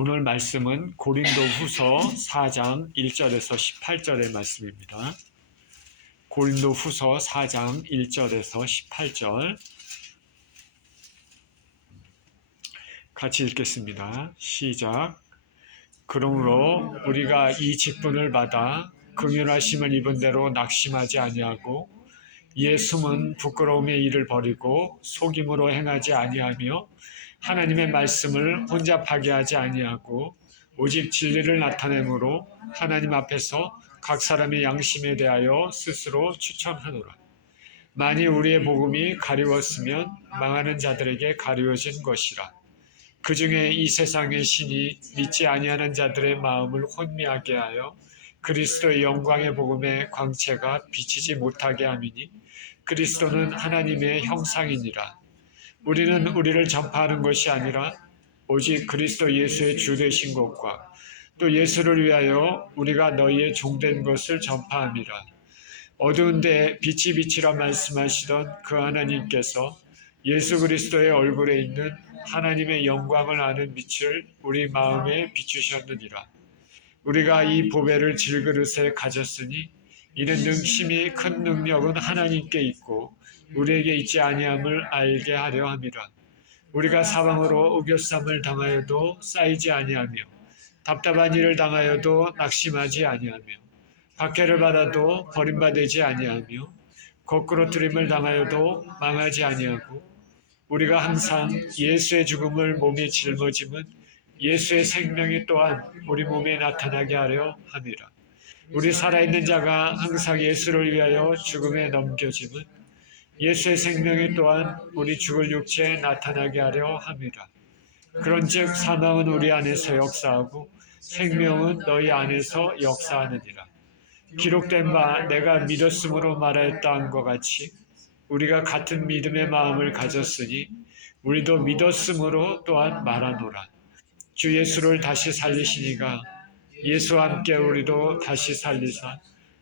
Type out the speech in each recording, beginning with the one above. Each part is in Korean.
오늘 말씀은 고린도후서 4장 1절에서 18절의 말씀입니다. 고린도후서 4장 1절에서 18절 같이 읽겠습니다. 시작. 그러므로 우리가 이 직분을 받아 긍휼하심을 입은 대로 낙심하지 아니하고 이에 숨은 부끄러움의 일을 버리고 속임으로 행하지 아니하며 하나님의 말씀을 혼잡하게 하지 아니하고 오직 진리를 나타내므로 하나님 앞에서 각 사람의 양심에 대하여 스스로 추천하노라. 만일 우리의 복음이 가리웠으면 망하는 자들에게 가리워진 것이라. 그 중에 이 세상의 신이 믿지 아니하는 자들의 마음을 혼미하게 하여 그리스도의 영광의 복음의 광채가 비치지 못하게 함이니 그리스도는 하나님의 형상이니라. 우리는 우리를 전파하는 것이 아니라 오직 그리스도 예수의 주 되신 것과 또 예수를 위하여 우리가 너희의 종된 것을 전파함이라. 어두운 데 빛이 빛이라 말씀하시던 그 하나님께서 예수 그리스도의 얼굴에 있는 하나님의 영광을 아는 빛을 우리 마음에 비추셨느니라. 우리가 이 보배를 질그릇에 가졌으니 이는 심히 큰 능력은 하나님께 있고 우리에게 있지 아니함을 알게 하려 함이라. 우리가 사방으로 우겨쌈을 당하여도 쌓이지 아니하며 답답한 일을 당하여도 낙심하지 아니하며 박해를 받아도 버림받지 아니하며 거꾸로 트림을 당하여도 망하지 아니하고 우리가 항상 예수의 죽음을 몸에 짊어짐은 예수의 생명이 또한 우리 몸에 나타나게 하려 함이라. 우리 살아있는 자가 항상 예수를 위하여 죽음에 넘겨짐은 예수의 생명이 또한 우리 죽을 육체에 나타나게 하려 함이라. 그런즉 사망은 우리 안에서 역사하고 생명은 너희 안에서 역사하느니라. 기록된 바 내가 믿었으므로 말하였다 한것 같이 우리가 같은 믿음의 마음을 가졌으니 우리도 믿었으므로 또한 말하노라. 주 예수를 다시 살리시니가 예수와 함께 우리도 다시 살리사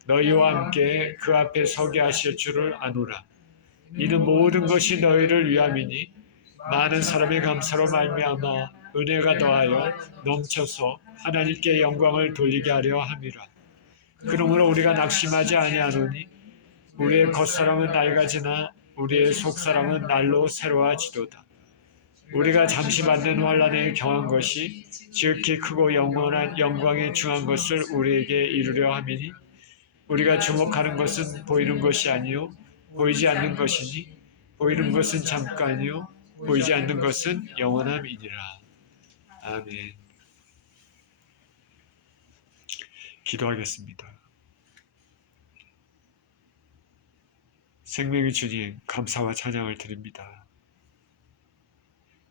너희와 함께 그 앞에 서게 하실 줄을 아노라. 이는 모든 것이 너희를 위함이니 많은 사람의 감사로 말미암아 은혜가 더하여 넘쳐서 하나님께 영광을 돌리게 하려 함이라. 그러므로 우리가 낙심하지 아니하노니 우리의 겉사람은 낡아지나 우리의 속사람은 날로 새로워지도다. 우리가 잠시 받는 환난에 경한 것이 지극히 크고 영원한 영광에 중한 것을 우리에게 이루려 함이니 우리가 주목하는 것은 보이는 것이 아니요 보이지 않는 것이니 보이는 것은 잠깐이요 보이지 않는 것은 영원함이니라. 아멘. 기도하겠습니다. 생명의 주님, 감사와 찬양을 드립니다.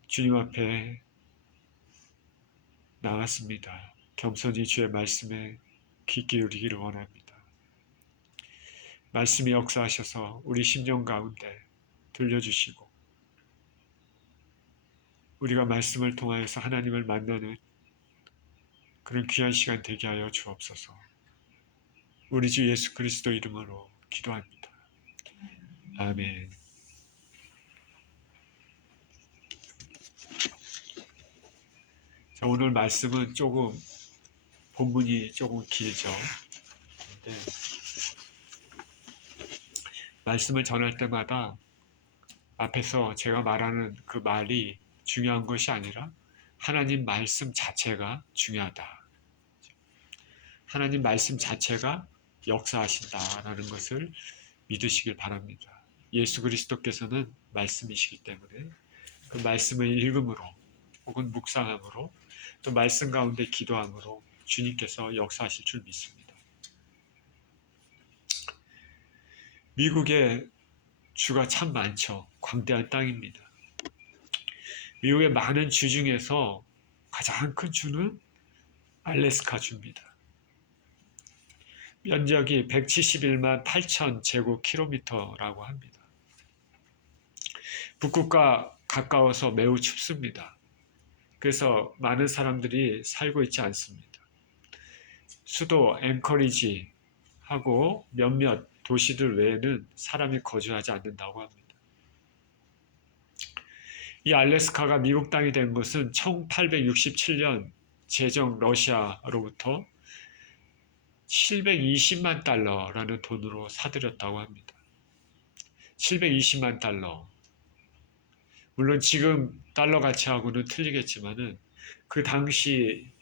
주님 앞에 나왔습니다. 겸손히 주의 말씀에 귀 기울이기를 원합니다. 말씀이 역사하셔서 우리 심령 가운데 들려주시고 우리가 말씀을 통하여서 하나님을 만나는 그런 귀한 시간 되게 하여 주옵소서. 우리 주 예수 그리스도 이름으로 기도합니다. 아멘. 자, 오늘 말씀은 본문이 조금 길죠. 네. 말씀을 전할 때마다 앞에서 제가 말하는 그 말이 중요한 것이 아니라 하나님 말씀 자체가 중요하다. 하나님 말씀 자체가 역사하신다라는 것을 믿으시길 바랍니다. 예수 그리스도께서는 말씀이시기 때문에 그 말씀을 읽음으로 혹은 묵상함으로 또 말씀 가운데 기도함으로 주님께서 역사하실 줄 믿습니다. 미국에 주가 참 많죠. 광대한 땅입니다. 미국의 많은 주 중에서 가장 큰 주는 알래스카 주입니다. 면적이 171만 8천 제곱킬로미터라고 합니다. 북극과 가까워서 매우 춥습니다. 그래서 많은 사람들이 살고 있지 않습니다. 수도 앵커리지하고 몇몇 도시들 외에는 사람이 거주하지 않는다고 합니다. 이 알래스카가 미국 땅이 된 것은 1867년 제정 러시아로부터 720만 달러라는 돈으로 사들였다고 합니다. 720만 달러. 물론 지금 달러 가치하고는 틀리겠지만은 그 당시의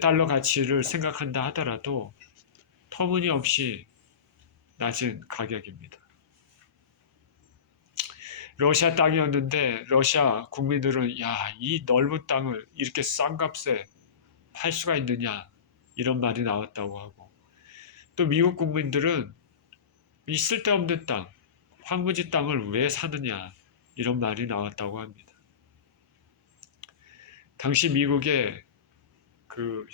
달러 가치를 생각한다 하더라도 터무니없이 낮은 가격입니다. 러시아 땅이었는데 러시아 국민들은 이 넓은 땅을 이렇게 싼 값에 팔 수가 있느냐 이런 말이 나왔다고 하고, 또 미국 국민들은 이 쓸데없는 땅, 황무지 땅을 왜 사느냐 이런 말이 나왔다고 합니다. 당시 미국의 그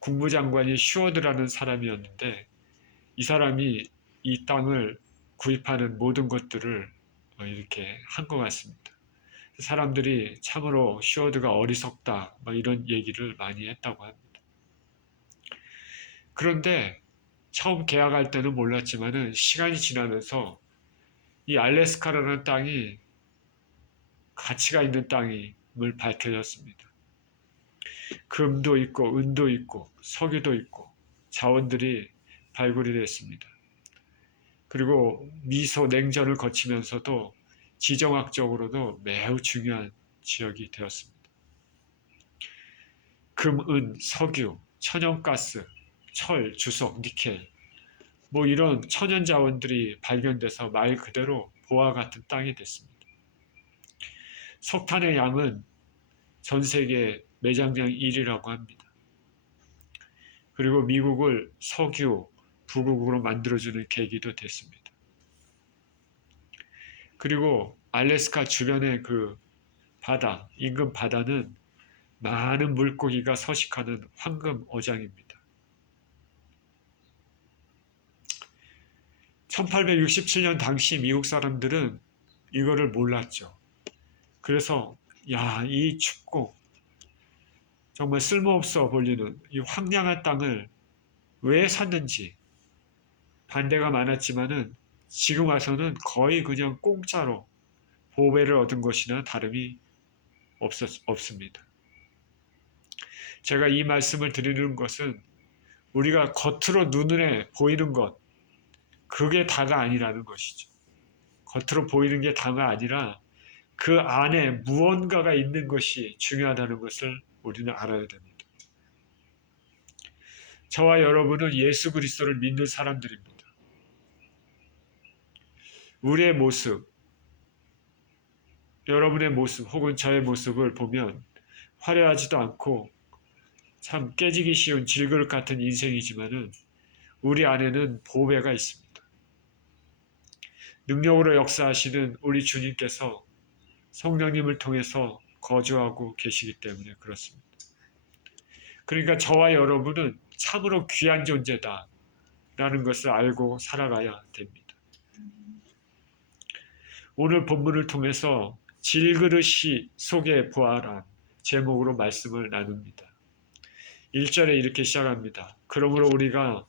국무장관이 슈워드라는 사람이었는데, 이 사람이 이 땅을 구입하는 모든 것들을 이렇게 한 것 같습니다. 사람들이 참으로 슈워드가 어리석다 이런 얘기를 많이 했다고 합니다. 그런데 처음 계약할 때는 몰랐지만은 시간이 지나면서 이 알래스카라는 땅이 가치가 있는 땅임을 밝혀졌습니다. 금도 있고 은도 있고 석유도 있고 자원들이 발굴이 됐습니다. 그리고 미소 냉전을 거치면서도 지정학적으로도 매우 중요한 지역이 되었습니다. 금, 은, 석유, 천연가스, 철, 주석, 니켈 이런 천연 자원들이 발견돼서 말 그대로 보화 같은 땅이 됐습니다. 석탄의 양은 전 세계 매장량 1위라고 합니다. 그리고 미국을 석유 부국으로 만들어주는 계기도 됐습니다. 그리고 알래스카 주변의 그 바다, 인근 바다는 많은 물고기가 서식하는 황금 어장입니다. 1867년 당시 미국 사람들은 이거를 몰랐죠. 그래서 이 춥고 정말 쓸모없어 보이는 이 황량한 땅을 왜 샀는지 반대가 많았지만은 지금 와서는 거의 그냥 공짜로 보배를 얻은 것이나 다름이 없습니다. 제가 이 말씀을 드리는 것은 우리가 겉으로 눈에 보이는 것, 그게 다가 아니라는 것이죠. 겉으로 보이는 게 다가 아니라 그 안에 무언가가 있는 것이 중요하다는 것을 우리는 알아야 됩니다. 저와 여러분은 예수 그리스도를 믿는 사람들입니다. 우리의 모습, 여러분의 모습 혹은 저의 모습을 보면 화려하지도 않고 참 깨지기 쉬운 질그릇 같은 인생이지만은 우리 안에는 보배가 있습니다. 능력으로 역사하시는 우리 주님께서 성령님을 통해서 거주하고 계시기 때문에 그렇습니다. 그러니까 저와 여러분은 참으로 귀한 존재다 라는 것을 알고 살아가야 됩니다. 오늘 본문을 통해서 질그릇이 속에 보아라 제목으로 말씀을 나눕니다. 1절에 이렇게 시작합니다. 그러므로 우리가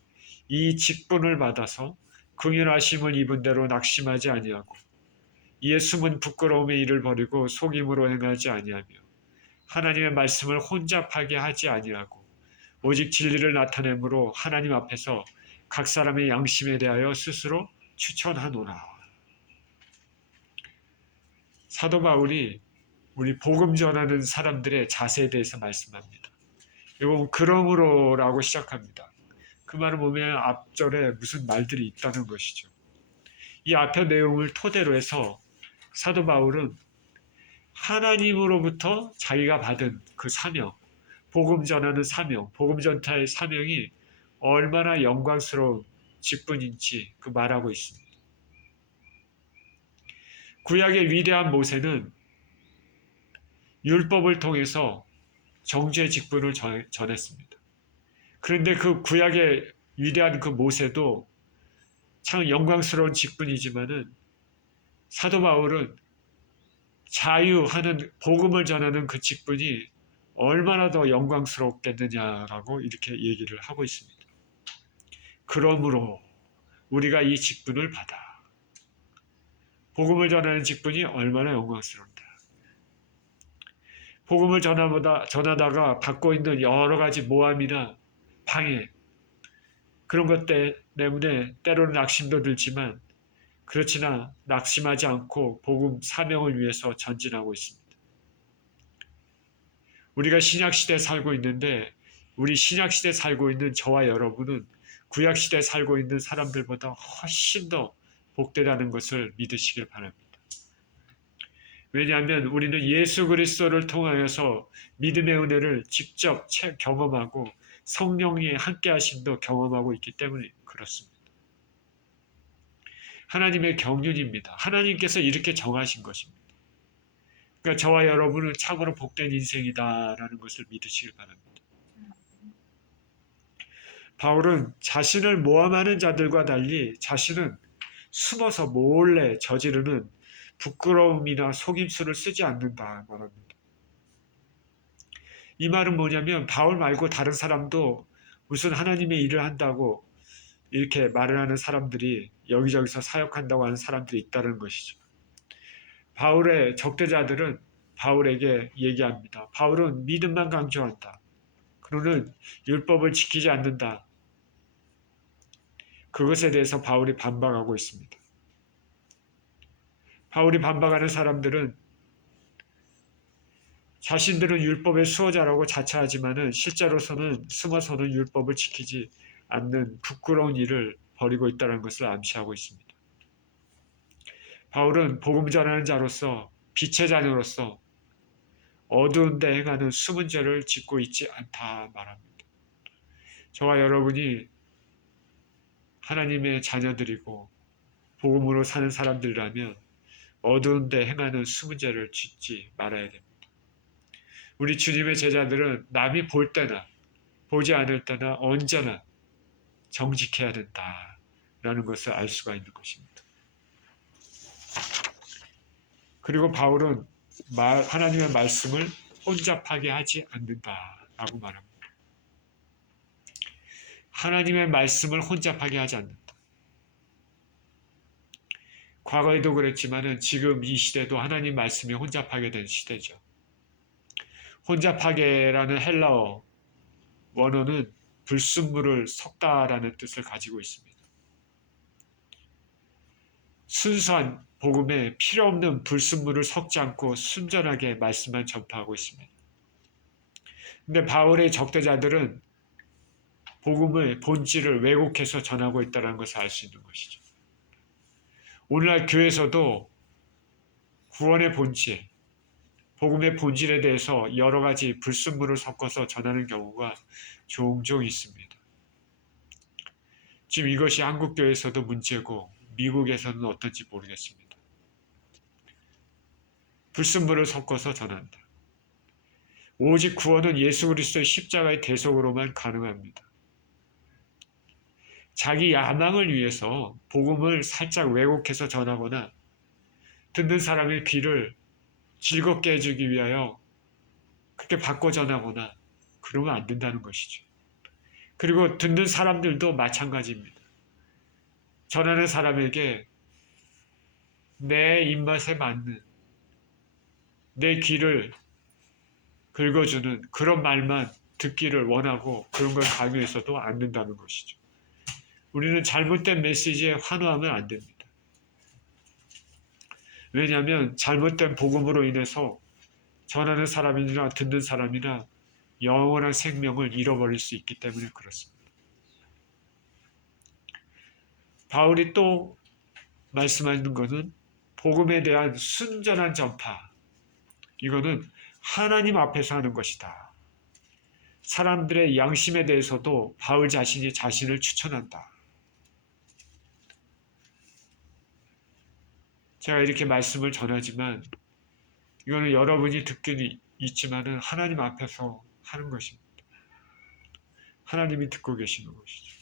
이 직분을 받아서 긍휼하심을 입은 대로 낙심하지 아니하고 이에 숨은 부끄러움의 일을 버리고 속임으로 행하지 아니하며 하나님의 말씀을 혼잡하게 하지 아니하고 오직 진리를 나타내므로 하나님 앞에서 각 사람의 양심에 대하여 스스로 추천하노라. 사도 바울이 우리 복음 전하는 사람들의 자세에 대해서 말씀합니다. 이건 그러므로라고 시작합니다. 그 말을 보면 앞절에 무슨 말들이 있다는 것이죠. 이 앞의 내용을 토대로 해서 사도 바울은 하나님으로부터 자기가 받은 그 사명, 복음 전하는 사명, 복음 전파의 사명이 얼마나 영광스러운 직분인지 그 말하고 있습니다. 구약의 위대한 모세는 율법을 통해서 정죄의 직분을 전했습니다. 그런데 그 구약의 위대한 그 모세도 참 영광스러운 직분이지만은 사도 바울은 자유하는 복음을 전하는 그 직분이 얼마나 더 영광스럽겠느냐라고 이렇게 얘기를 하고 있습니다. 그러므로 우리가 이 직분을 받아. 복음을 전하는 직분이 얼마나 영광스러운가. 복음을 전하다가 받고 있는 여러 가지 모함이나 방해, 그런 것 때문에 때로는 낙심도 들지만 그렇지나 낙심하지 않고 복음 사명을 위해서 전진하고 있습니다. 우리가 신약시대에 살고 있는데 우리 신약시대에 살고 있는 저와 여러분은 구약시대에 살고 있는 사람들보다 훨씬 더 복되다는 것을 믿으시길 바랍니다. 왜냐하면 우리는 예수 그리스도를 통하여서 믿음의 은혜를 직접 경험하고 성령이 함께 하심도 경험하고 있기 때문에 그렇습니다. 하나님의 경륜입니다. 하나님께서 이렇게 정하신 것입니다. 그러니까 저와 여러분은 참으로 복된 인생이다라는 것을 믿으시길 바랍니다. 바울은 자신을 모함하는 자들과 달리 자신은 숨어서 몰래 저지르는 부끄러움이나 속임수를 쓰지 않는다 말합니다. 이 말은 뭐냐면 바울 말고 다른 사람도 무슨 하나님의 일을 한다고 이렇게 말을 하는 사람들이 여기저기서 사역한다고 하는 사람들이 있다는 것이죠. 바울의 적대자들은 바울에게 얘기합니다. 바울은 믿음만 강조한다. 그는 율법을 지키지 않는다. 그것에 대해서 바울이 반박하고 있습니다. 바울이 반박하는 사람들은 자신들은 율법의 수호자라고 자처하지만은 실제로서는 숨어서는 율법을 지키지 않는 부끄러운 일을 벌이고 있다는 것을 암시하고 있습니다. 바울은 복음 전하는 자로서 빛의 자녀로서 어두운 데 행하는 숨은 죄를 짓고 있지 않다 말합니다. 저와 여러분이 하나님의 자녀들이고 복음으로 사는 사람들이라면 어두운 데 행하는 숨은 죄를 짓지 말아야 됩니다. 우리 주님의 제자들은 남이 볼 때나 보지 않을 때나 언제나 정직해야 된다라는 것을 알 수가 있는 것입니다. 그리고 바울은 하나님의 말씀을 혼잡하게 하지 않는다라고 말합니다. 하나님의 말씀을 혼잡하게 하지 않는다. 과거에도 그랬지만은 지금 이 시대도 하나님 말씀이 혼잡하게 된 시대죠. 혼잡하게라는 헬라어 원어는 불순물을 섞다라는 뜻을 가지고 있습니다. 순수한 복음에 필요 없는 불순물을 섞지 않고 순전하게 말씀만 전파하고 있습니다. 근데 바울의 적대자들은 복음의 본질을 왜곡해서 전하고 있다는 것을 알 수 있는 것이죠. 오늘날 교회에서도 구원의 본질, 복음의 본질에 대해서 여러 가지 불순물을 섞어서 전하는 경우가 종종 있습니다. 지금 이것이 한국 교회에서도 문제고 미국에서는 어떤지 모르겠습니다. 불순물을 섞어서 전한다. 오직 구원은 예수 그리스도의 십자가의 대속으로만 가능합니다. 자기 야망을 위해서 복음을 살짝 왜곡해서 전하거나 듣는 사람의 귀를 즐겁게 해주기 위하여 그렇게 바꿔 전하거나 그러면 안 된다는 것이죠. 그리고 듣는 사람들도 마찬가지입니다. 전하는 사람에게 내 입맛에 맞는 내 귀를 긁어주는 그런 말만 듣기를 원하고 그런 걸 강요해서도 안 된다는 것이죠. 우리는 잘못된 메시지에 환호하면 안 됩니다. 왜냐하면 잘못된 복음으로 인해서 전하는 사람이나 듣는 사람이나 영원한 생명을 잃어버릴 수 있기 때문에 그렇습니다. 바울이 또 말씀하는 것은 복음에 대한 순전한 전파. 이거는 하나님 앞에서 하는 것이다. 사람들의 양심에 대해서도 바울 자신이 자신을 추천한다. 제가 이렇게 말씀을 전하지만 이거는 여러분이 듣기는 있지만은 하나님 앞에서 하는 것입니다. 하나님이 듣고 계시는 것이죠.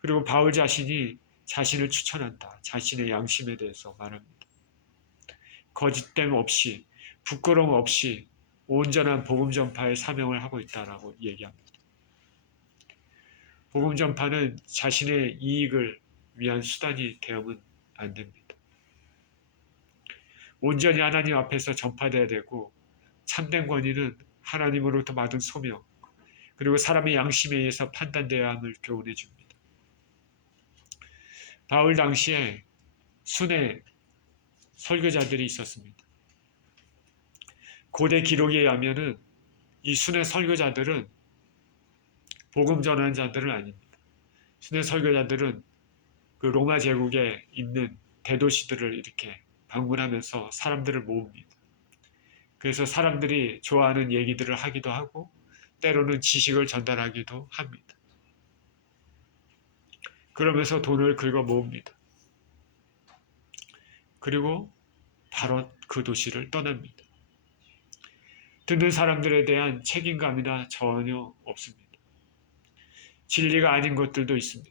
그리고 바울 자신이 자신을 추천한다. 자신의 양심에 대해서 말합니다. 거짓됨 없이 부끄러움 없이 온전한 복음 전파의 사명을 하고 있다라고 얘기합니다. 복음 전파는 자신의 이익을 위한 수단이 되어서는 안 됩니다. 온전히 하나님 앞에서 전파돼야 되고 참된 권위는 하나님으로부터 받은 소명, 그리고 사람의 양심에 의해서 판단되어야 함을 교훈해 줍니다. 바울 당시에 순회 설교자들이 있었습니다. 고대 기록에 의하면은 이 순회 설교자들은 복음 전하는 자들은 아닙니다. 순회 설교자들은 그 로마 제국에 있는 대도시들을 이렇게 방문하면서 사람들을 모읍니다. 그래서 사람들이 좋아하는 얘기들을 하기도 하고 때로는 지식을 전달하기도 합니다. 그러면서 돈을 긁어 모읍니다. 그리고 바로 그 도시를 떠납니다. 듣는 사람들에 대한 책임감이나 전혀 없습니다. 진리가 아닌 것들도 있습니다.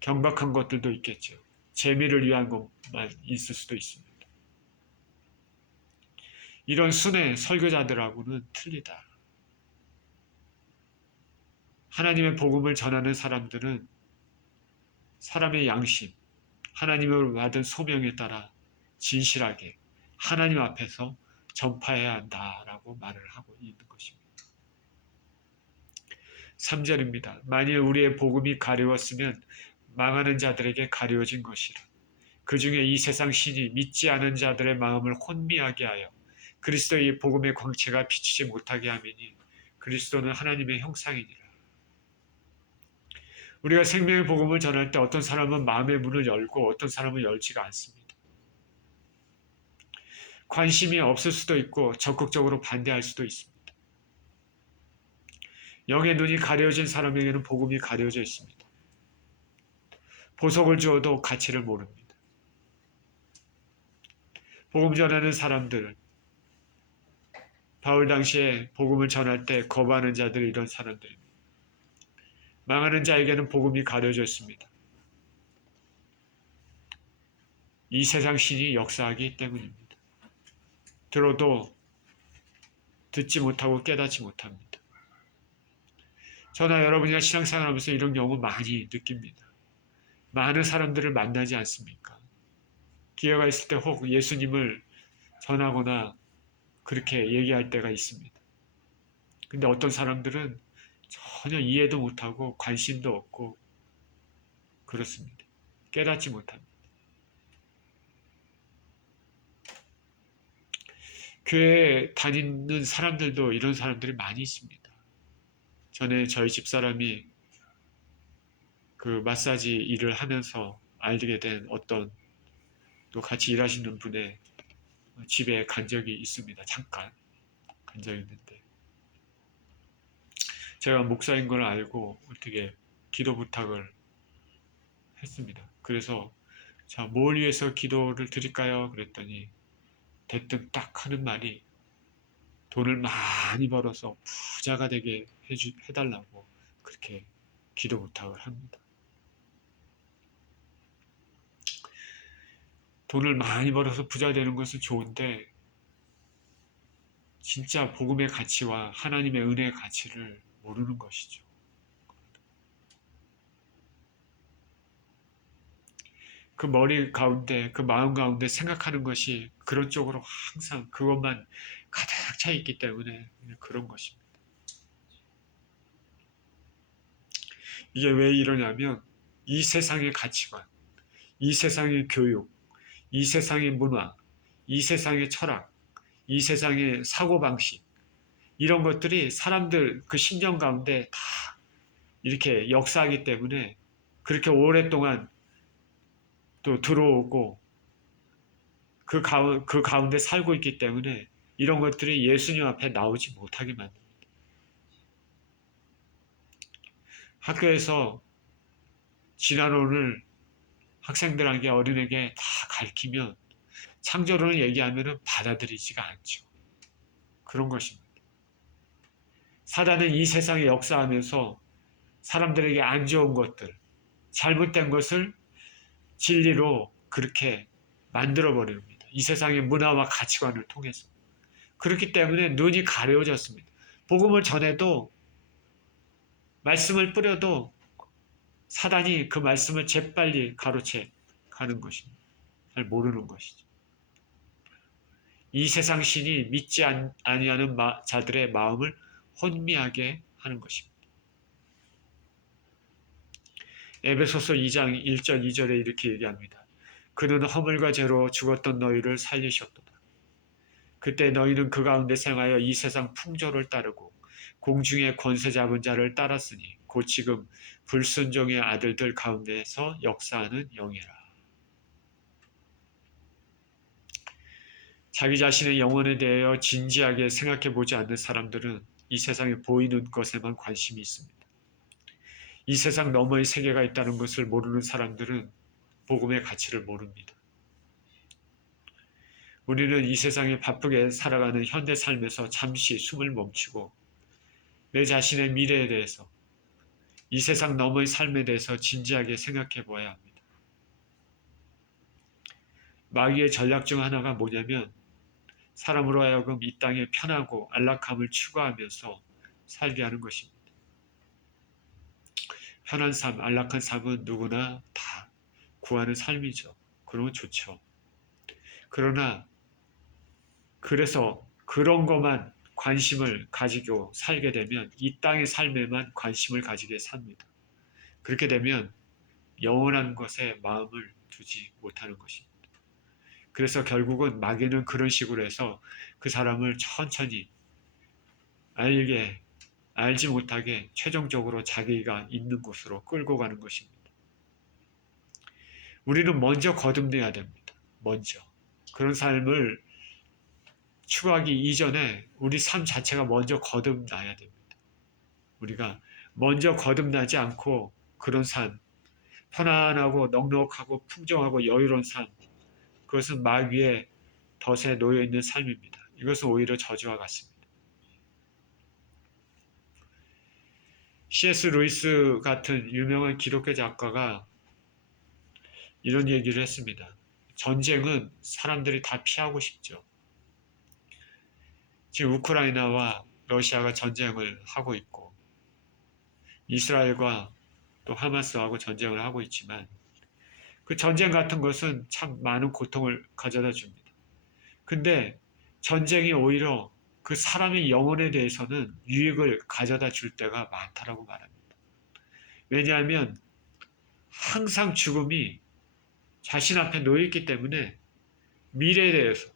경박한 것들도 있겠죠. 재미를 위한 것만 있을 수도 있습니다. 이런 순회 설교자들하고는 틀리다. 하나님의 복음을 전하는 사람들은 사람의 양심, 하나님을 받은 소명에 따라 진실하게 하나님 앞에서 전파해야 한다라고 말을 하고 있는 것입니다. 3절입니다. 만일 우리의 복음이 가려웠으면 망하는 자들에게 가려워진 것이라. 그 중에 이 세상 신이 믿지 않은 자들의 마음을 혼미하게 하여 그리스도의 복음의 광채가 비치지 못하게 하매니 그리스도는 하나님의 형상이니라. 우리가 생명의 복음을 전할 때 어떤 사람은 마음의 문을 열고 어떤 사람은 열지가 않습니다. 관심이 없을 수도 있고 적극적으로 반대할 수도 있습니다. 영의 눈이 가려진 사람에게는 복음이 가려져 있습니다. 보석을 주어도 가치를 모릅니다. 복음 전하는 사람들, 바울 당시에 복음을 전할 때 거부하는 자들이 이런 사람들입니다. 망하는 자에게는 복음이 가려져 있습니다. 이 세상 신이 역사하기 때문입니다. 들어도 듣지 못하고 깨닫지 못합니다. 저나 여러분이가 신앙생활 하면서 이런 경우 많이 느낍니다. 많은 사람들을 만나지 않습니까? 기회가 있을 때 혹 예수님을 전하거나 그렇게 얘기할 때가 있습니다. 근데 어떤 사람들은 전혀 이해도 못하고 관심도 없고 그렇습니다. 깨닫지 못합니다. 교회에 다니는 사람들도 이런 사람들이 많이 있습니다. 전에 저희 집사람이 그 마사지 일을 하면서 알게 된 어떤 또 같이 일하시는 분의 집에 간 적이 있습니다. 잠깐 간 적이 있는데 제가 목사인 걸 알고 어떻게 기도 부탁을 했습니다. 그래서 자, 뭘 위해서 기도를 드릴까요? 그랬더니 대뜸 딱 하는 말이 돈을 많이 벌어서 부자가 되게 해달라고 그렇게 기도 부탁을 합니다. 돈을 많이 벌어서 부자 되는 것은 좋은데 진짜 복음의 가치와 하나님의 은혜의 가치를 모르는 것이죠. 그 머리 가운데, 그 마음 가운데 생각하는 것이 그런 쪽으로 항상 그것만 가득 차 있기 때문에 그런 것입니다. 이게 왜 이러냐면 이 세상의 가치관, 이 세상의 교육, 이 세상의 문화, 이 세상의 철학, 이 세상의 사고방식 이런 것들이 사람들 그 심령 가운데 다 이렇게 역사하기 때문에 그렇게 오랫동안 또 들어오고 그 가운데 살고 있기 때문에 이런 것들이 예수님 앞에 나오지 못하게 만듭니다. 학교에서 진화론을 학생들에게 어린에게 다 가르치면 창조론을 얘기하면 받아들이지가 않죠. 그런 것입니다. 사단은 이 세상에 역사하면서 사람들에게 안 좋은 것들, 잘못된 것을 진리로 그렇게 만들어버립니다. 이 세상의 문화와 가치관을 통해서. 그렇기 때문에 눈이 가려워졌습니다. 복음을 전해도 말씀을 뿌려도 사단이 그 말씀을 재빨리 가로채 가는 것입니다. 잘 모르는 것이죠. 이 세상 신이 믿지 아니하는 자들의 마음을 혼미하게 하는 것입니다. 에베소서 2장 1절 2절에 이렇게 얘기합니다. 그는 허물과 죄로 죽었던 너희를 살리셨도다. 그때 너희는 그 가운데 생하여 이 세상 풍조를 따르고 공중의 권세 잡은 자를 따랐으니 곧 지금 불순종의 아들들 가운데서 역사하는 영이라. 자기 자신의 영혼에 대하여 진지하게 생각해 보지 않는 사람들은 이 세상에 보이는 것에만 관심이 있습니다. 이 세상 너머의 세계가 있다는 것을 모르는 사람들은 복음의 가치를 모릅니다. 우리는 이 세상에 바쁘게 살아가는 현대 삶에서 잠시 숨을 멈추고 내 자신의 미래에 대해서, 이 세상 너머의 삶에 대해서 진지하게 생각해 보아야 합니다. 마귀의 전략 중 하나가 뭐냐면 사람으로 하여금 이 땅에 편하고 안락함을 추구하면서 살게 하는 것입니다. 편한 삶, 안락한 삶은 누구나 다 구하는 삶이죠. 그런 건 좋죠. 그러나 그래서 그런 것만 관심을 가지고 살게 되면 이 땅의 삶에만 관심을 가지게 삽니다. 그렇게 되면 영원한 것에 마음을 두지 못하는 것입니다. 그래서 결국은 마귀는 그런 식으로 해서 그 사람을 천천히 알지 못하게 최종적으로 자기가 있는 곳으로 끌고 가는 것입니다. 우리는 먼저 거듭내야 됩니다. 먼저. 그런 삶을 추구하기 이전에 우리 삶 자체가 먼저 거듭나야 됩니다. 우리가 먼저 거듭나지 않고 그런 삶, 편안하고 넉넉하고 풍성하고 여유로운 삶, 그것은 마귀의 덫에 놓여 있는 삶입니다. 이것은 오히려 저주와 같습니다. C.S. 루이스 같은 유명한 기독교 작가가 이런 얘기를 했습니다. 전쟁은 사람들이 다 피하고 싶죠. 지금 우크라이나와 러시아가 전쟁을 하고 있고 이스라엘과 또 하마스하고 전쟁을 하고 있지만 그 전쟁 같은 것은 참 많은 고통을 가져다 줍니다. 근데 전쟁이 오히려 그 사람의 영혼에 대해서는 유익을 가져다 줄 때가 많다라고 말합니다. 왜냐하면 항상 죽음이 자신 앞에 놓여있기 때문에 미래에 대해서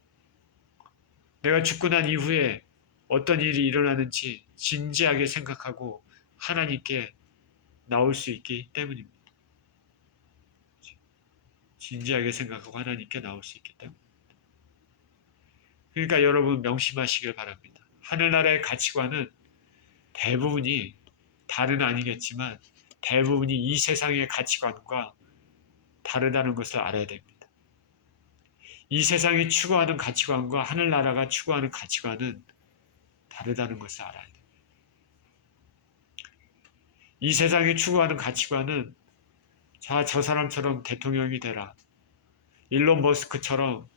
내가 죽고 난 이후에 어떤 일이 일어나는지 진지하게 생각하고 하나님께 나올 수 있기 때문입니다. 진지하게 생각하고 하나님께 나올 수 있기 때문입니다. 그러니까 여러분 명심하시길 바랍니다. 하늘나라의 가치관은 대부분이, 다는 아니겠지만 대부분이 이 세상의 가치관과 다르다는 것을 알아야 됩니다. 이 세상이 추구하는 가치관과 하늘나라가 추구하는 가치관은 다르다는 것을 알아야 됩니다. 이 세상이 추구하는 가치관은 저 사람처럼 대통령이 되라, 일론 머스크처럼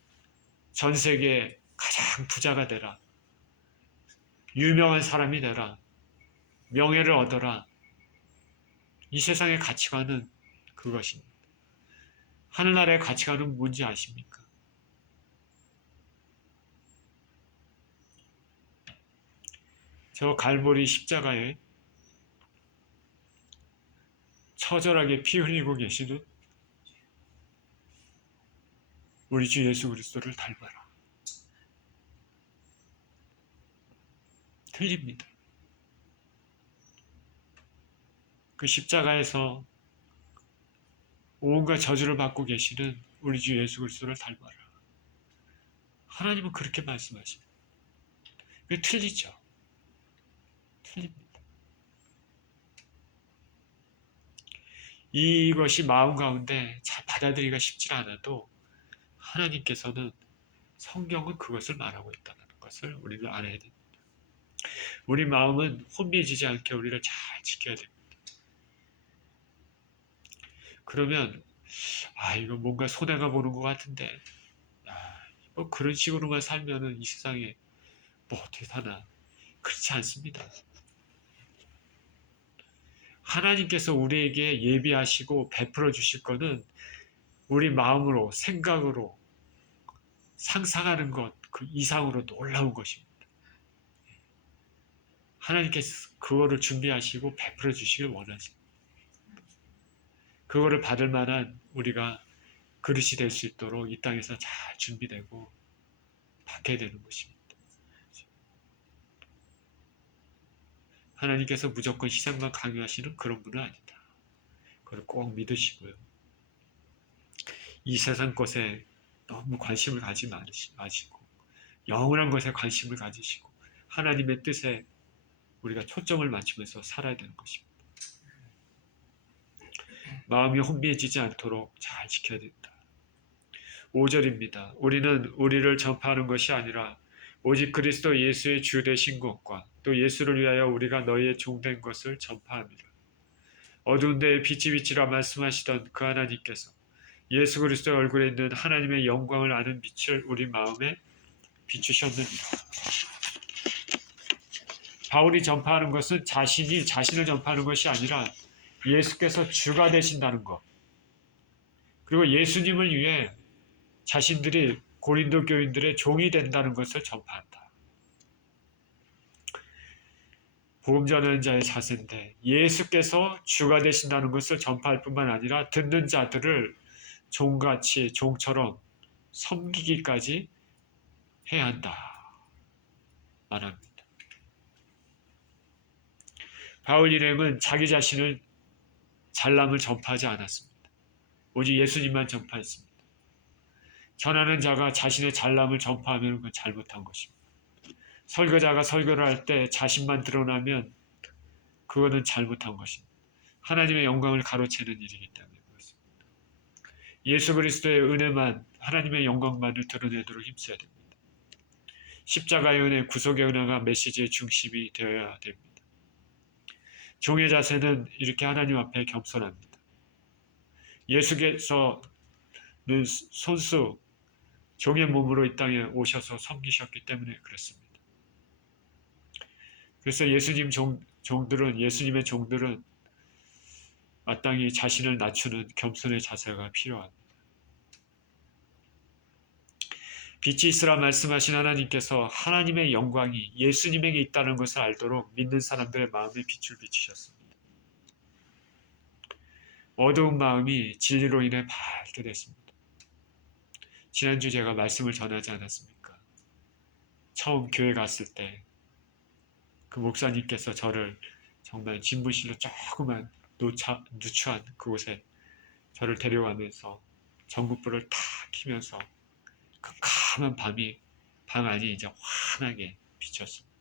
전 세계 가장 부자가 되라, 유명한 사람이 되라, 명예를 얻어라. 이 세상의 가치관은 그것입니다. 하늘나라의 가치관은 뭔지 아십니까? 저 갈보리 십자가에 처절하게 피 흘리고 계시는 우리 주 예수 그리스도를 닮아라. 틀립니다. 그 십자가에서 온갖 저주를 받고 계시는 우리 주 예수 그리스도를 닮아라. 하나님은 그렇게 말씀하십니다. 그게 틀리죠. 틀립니다. 이것이 마음 가운데 잘 받아들이기가 쉽지 않아도 하나님께서는 성경은 그것을 말하고 있다는 것을 우리는 알아야 됩니다. 우리 마음은 혼미해지지 않게 우리를 잘 지켜야 됩니다. 그러면 이거 뭔가 손해가 보는 것 같은데 뭐 그런 식으로만 살면은 이 세상에 뭐 어떻게 사나. 그렇지 않습니다. 하나님께서 우리에게 예비하시고 베풀어 주실 것은 우리 마음으로, 생각으로 상상하는 것, 그 이상으로 놀라운 것입니다. 하나님께서 그거를 준비하시고 베풀어 주시길 원하세요. 그거를 받을 만한 우리가 그릇이 될 수 있도록 이 땅에서 잘 준비되고 받게 되는 것입니다. 하나님께서 무조건 희생만 강요하시는 그런 분은 아니다. 그걸 꼭 믿으시고요. 이 세상 것에 너무 관심을 가지 마시고 영원한 것에 관심을 가지시고 하나님의 뜻에 우리가 초점을 맞추면서 살아야 되는 것입니다. 마음이 혼미해지지 않도록 잘 지켜야 된다. 5절입니다. 우리는 우리를 전파하는 것이 아니라 오직 그리스도 예수의 주 되신 것과 또 예수를 위하여 우리가 너희의 종된 것을 전파합니다. 어두운 데에 빛이 비치라 말씀하시던 그 하나님께서 예수 그리스도의 얼굴에 있는 하나님의 영광을 아는 빛을 우리 마음에 비추셨느니라. 바울이 전파하는 것은 자신이 자신을 전파하는 것이 아니라 예수께서 주가 되신다는 것. 그리고 예수님을 위해 자신들이 고린도 교인들의 종이 된다는 것을 전파한다. 복음 전하는 자의 자세인데 예수께서 주가 되신다는 것을 전파할 뿐만 아니라 듣는 자들을 종같이 종처럼 섬기기까지 해야 한다 말합니다. 바울 일행은 자기 자신을 잘남을 전파하지 않았습니다. 오직 예수님만 전파했습니다. 전하는 자가 자신의 잘남을 전파하면 그건 잘못한 것입니다. 설교자가 설교를 할 때 자신만 드러나면 그거는 잘못한 것입니다. 하나님의 영광을 가로채는 일이기 때문에 그렇습니다. 예수 그리스도의 은혜만 하나님의 영광만을 드러내도록 힘써야 됩니다. 십자가의 은혜, 구속의 은혜가 메시지의 중심이 되어야 됩니다. 종의 자세는 이렇게 하나님 앞에 겸손합니다. 예수께서는 손수 종의 몸으로 이 땅에 오셔서 섬기셨기 때문에 그렇습니다. 그래서 예수님의 종들은 마땅히 자신을 낮추는 겸손의 자세가 필요합니다. 빛이 있으라 말씀하신 하나님께서 하나님의 영광이 예수님에게 있다는 것을 알도록 믿는 사람들의 마음에 빛을 비추셨습니다. 어두운 마음이 진리로 인해 밝게 됐습니다. 지난주 제가 말씀을 전하지 않았습니까? 처음 교회 갔을 때 그 목사님께서 저를 정말 진부실로 조그만 누추한 그곳에 저를 데려가면서 전구불을 탁 켜면서 캄캄한 방 안이 이제 환하게 비쳤습니다.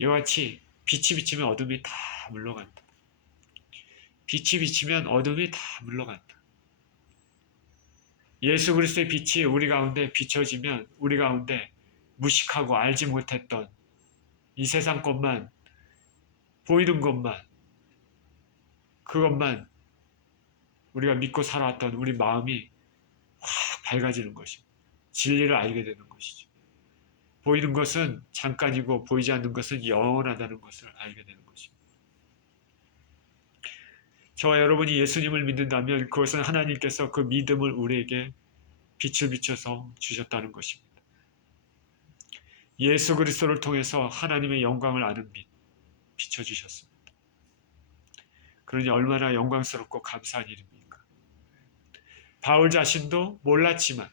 이와 같이 빛이 비치면 어둠이 다 물러간다. 빛이 비치면 어둠이 다 물러간다. 예수 그리스도의 빛이 우리 가운데 비춰지면 우리 가운데 무식하고 알지 못했던 이 세상 것만, 보이는 것만, 그것만 우리가 믿고 살아왔던 우리 마음이 확 밝아지는 것입니다. 진리를 알게 되는 것이죠. 보이는 것은 잠깐이고 보이지 않는 것은 영원하다는 것을 알게 되는 것입니다. 저와 여러분이 예수님을 믿는다면 그것은 하나님께서 그 믿음을 우리에게 빛을 비춰서 주셨다는 것입니다. 예수 그리스도를 통해서 하나님의 영광을 아는 빛 비춰주셨습니다. 그러니 얼마나 영광스럽고 감사한 일입니까? 바울 자신도 몰랐지만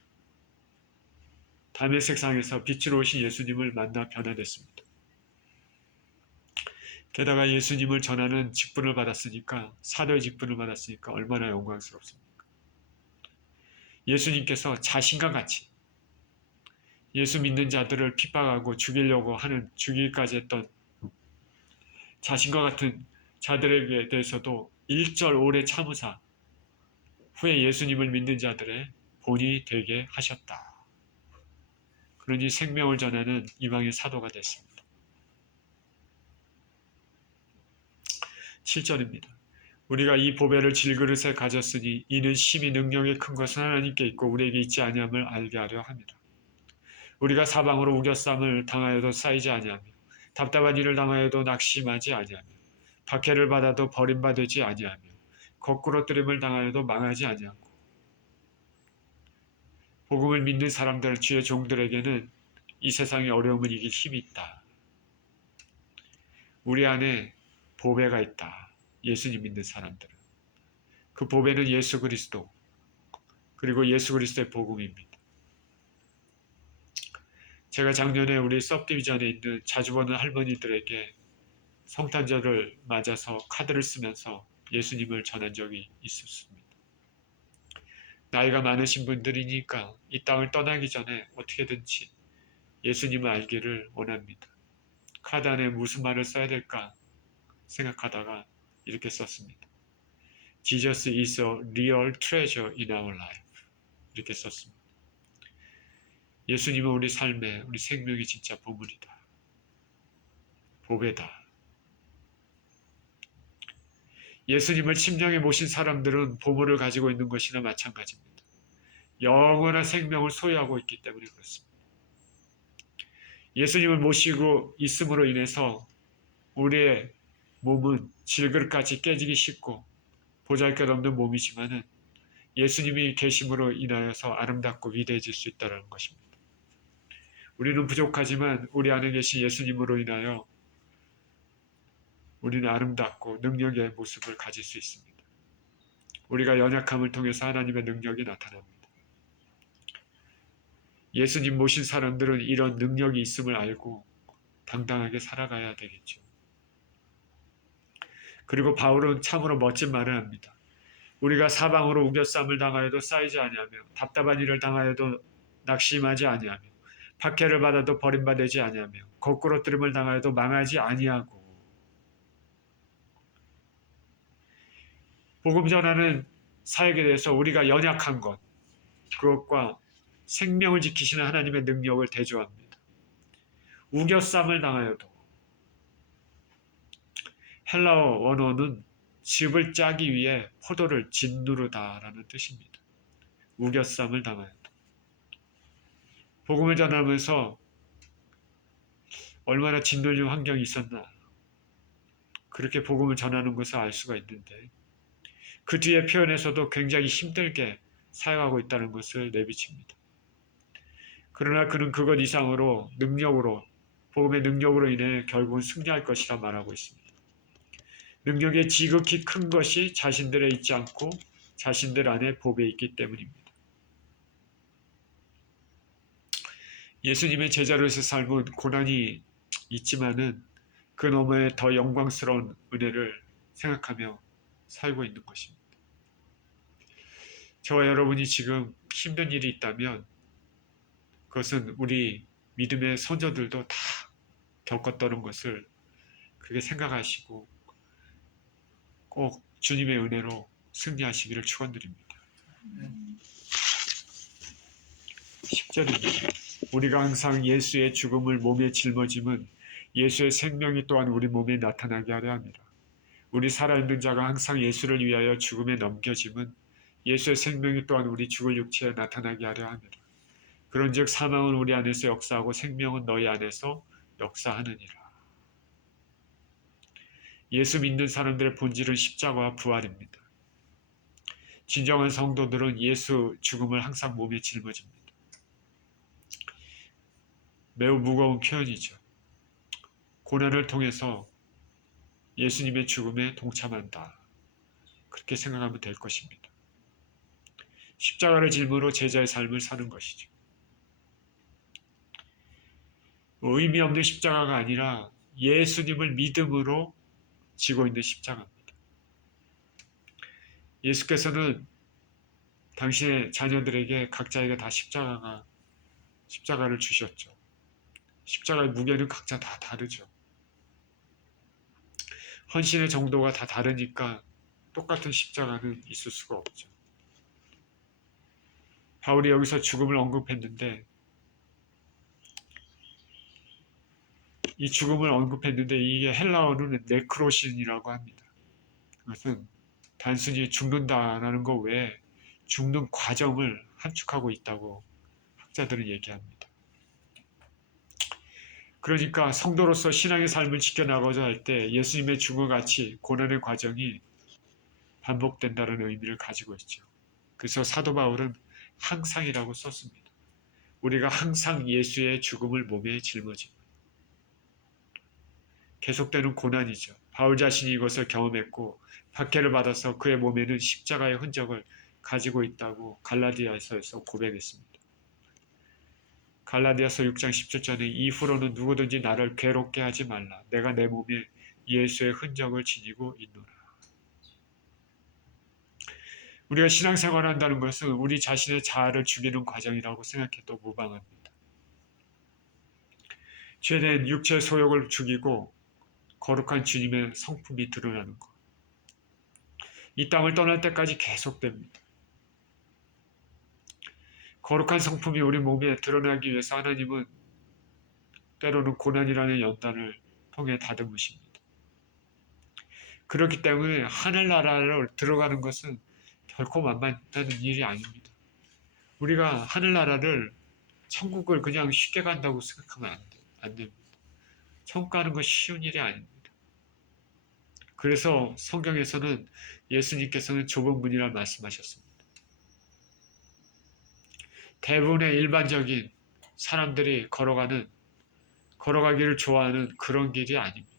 다메섹 상에서 빛으로 오신 예수님을 만나 변화됐습니다. 게다가 예수님을 전하는 직분을 받았으니까 사도의 직분을 받았으니까 얼마나 영광스럽습니까? 예수님께서 자신과 같이 예수 믿는 자들을 핍박하고 죽이려고 하는 죽이기까지 했던 자신과 같은 자들에게 대해서도 1절 오래 참으사 후에 예수님을 믿는 자들의 본이 되게 하셨다. 그러니 생명을 전하는 이방의 사도가 됐습니다. 7절입니다. 우리가 이 보배를 질그릇에 가졌으니 이는 심히 능력이 큰 것은 하나님께 있고 우리에게 있지 아니함을 알게 하려 함이라. 우리가 사방으로 우겨쌈을 당하여도 쌓이지 아니하며 답답한 일을 당하여도 낙심하지 아니하며 박해를 받아도 버림받지 아니하며 거꾸로 뜨림을 당하여도 망하지 아니하고 복음을 믿는 사람들 주의 종들에게는 이 세상의 어려움을 이길 힘이 있다. 우리 안에 보배가 있다. 예수님 믿는 사람들은. 그 보배는 예수 그리스도, 그리고 예수 그리스도의 복음입니다. 제가 작년에 우리 서브디비전에 있는 자주 보는 할머니들에게 성탄절을 맞아서 카드를 쓰면서 예수님을 전한 적이 있었습니다. 나이가 많으신 분들이니까 이 땅을 떠나기 전에 어떻게든지 예수님을 알기를 원합니다. 카드 안에 무슨 말을 써야 될까 생각하다가 이렇게 썼습니다. Jesus is a real treasure in our life. 이렇게 썼습니다. 예수님은 우리 삶에, 우리 생명이 진짜 보물이다. 보배다. 예수님을 침령해 모신 사람들은 보물을 가지고 있는 것이나 마찬가지입니다. 영원한 생명을 소유하고 있기 때문에 그렇습니다. 예수님을 모시고 있음으로 인해서 우리의 몸은 질그릇같이 깨지기 쉽고 보잘것없는 몸이지만은 예수님이 계심으로 인하여서 아름답고 위대해질 수 있다는 것입니다. 우리는 부족하지만 우리 안에 계신 예수님으로 인하여 우리는 아름답고 능력의 모습을 가질 수 있습니다. 우리가 연약함을 통해서 하나님의 능력이 나타납니다. 예수님 모신 사람들은 이런 능력이 있음을 알고 당당하게 살아가야 되겠죠. 그리고 바울은 참으로 멋진 말을 합니다. 우리가 사방으로 우겨쌈을 당하여도 쌓이지 아니하며 답답한 일을 당하여도 낙심하지 아니하며 박해를 받아도 버림받지 아니하며 거꾸로 뜨름을 당하여도 망하지 아니하고. 복음 전하는 사역에 대해서 우리가 연약한 것, 그것과 생명을 지키시는 하나님의 능력을 대조합니다. 우겨쌈을 당하여도, 헬라어 원어는 즙을 짜기 위해 포도를 짓누르다라는 뜻입니다. 우겨쌈을 당하여도. 복음을 전하면서 얼마나 짓눌린 환경이 있었나, 그렇게 복음을 전하는 것을 알 수가 있는데 그 뒤에 표현에서도 굉장히 힘들게 사용하고 있다는 것을 내비칩니다. 그러나 그는 그것 이상으로 능력으로, 복음의 능력으로 인해 결국은 승리할 것이라 말하고 있습니다. 능력의 지극히 큰 것이 자신들에 있지 않고 자신들 안에 복에 있기 때문입니다. 예수님의 제자로서 삶은 고난이 있지만은 그 너머에 더 영광스러운 은혜를 생각하며 살고 있는 것입니다. 저와 여러분이 지금 힘든 일이 있다면 그것은 우리 믿음의 선조들도 다 겪었다는 것을 그렇게 생각하시고 꼭 주님의 은혜로 승리하시기를 축원드립니다. 10절입니다. 우리가 항상 예수의 죽음을 몸에 짊어짐은 예수의 생명이 또한 우리 몸에 나타나게 하려 합니다. 우리 살아있는 자가 항상 예수를 위하여 죽음에 넘겨짐은 예수의 생명이 또한 우리 죽을 육체에 나타나게 하려 합니다. 그런즉 사망은 우리 안에서 역사하고 생명은 너희 안에서 역사하느니라. 예수 믿는 사람들의 본질은 십자가와 부활입니다. 진정한 성도들은 예수 죽음을 항상 몸에 짊어집니다. 매우 무거운 표현이죠. 고난을 통해서 예수님의 죽음에 동참한다. 그렇게 생각하면 될 것입니다. 십자가를 짊으로 제자의 삶을 사는 것이죠. 의미 없는 십자가가 아니라 예수님을 믿음으로 지고 있는 십자가입니다. 예수께서는 당신의 자녀들에게 각자에게 다 십자가를 주셨죠. 십자가의 무게는 각자 다 다르죠. 헌신의 정도가 다 다르니까 똑같은 십자가는 있을 수가 없죠. 바울이 여기서 죽음을 언급했는데 이 죽음을 언급했는데 이게 헬라어는 네크로신이라고 합니다. 그것은 단순히 죽는다라는 것 외에 죽는 과정을 함축하고 있다고 학자들은 얘기합니다. 그러니까 성도로서 신앙의 삶을 지켜나가고자 할 때 예수님의 죽음같이 고난의 과정이 반복된다는 의미를 가지고 있죠. 그래서 사도 바울은 항상이라고 썼습니다. 우리가 항상 예수의 죽음을 몸에 짊어지고 계속되는 고난이죠. 바울 자신이 이것을 경험했고 박해를 받아서 그의 몸에는 십자가의 흔적을 가지고 있다고 갈라디아서에서 고백했습니다. 갈라디아서 6장 17절에 이후로는 누구든지 나를 괴롭게 하지 말라. 내가 내 몸에 예수의 흔적을 지니고 있노라. 우리가 신앙생활을 한다는 것은 우리 자신의 자아를 죽이는 과정이라고 생각해도 무방합니다. 죄된 육체 소욕을 죽이고 거룩한 주님의 성품이 드러나는 것. 이 땅을 떠날 때까지 계속됩니다. 거룩한 성품이 우리 몸에 드러나기 위해서 하나님은 때로는 고난이라는 연단을 통해 다듬으십니다. 그렇기 때문에 하늘나라를 들어가는 것은 결코 만만한 일이 아닙니다. 우리가 하늘나라를 천국을 그냥 쉽게 간다고 생각하면 안 됩니다. 천국 가는 것이 쉬운 일이 아닙니다. 그래서 성경에서는 예수님께서는 좁은 문이라 말씀하셨습니다. 대부분의 일반적인 사람들이 걸어가기를 좋아하는 그런 길이 아닙니다.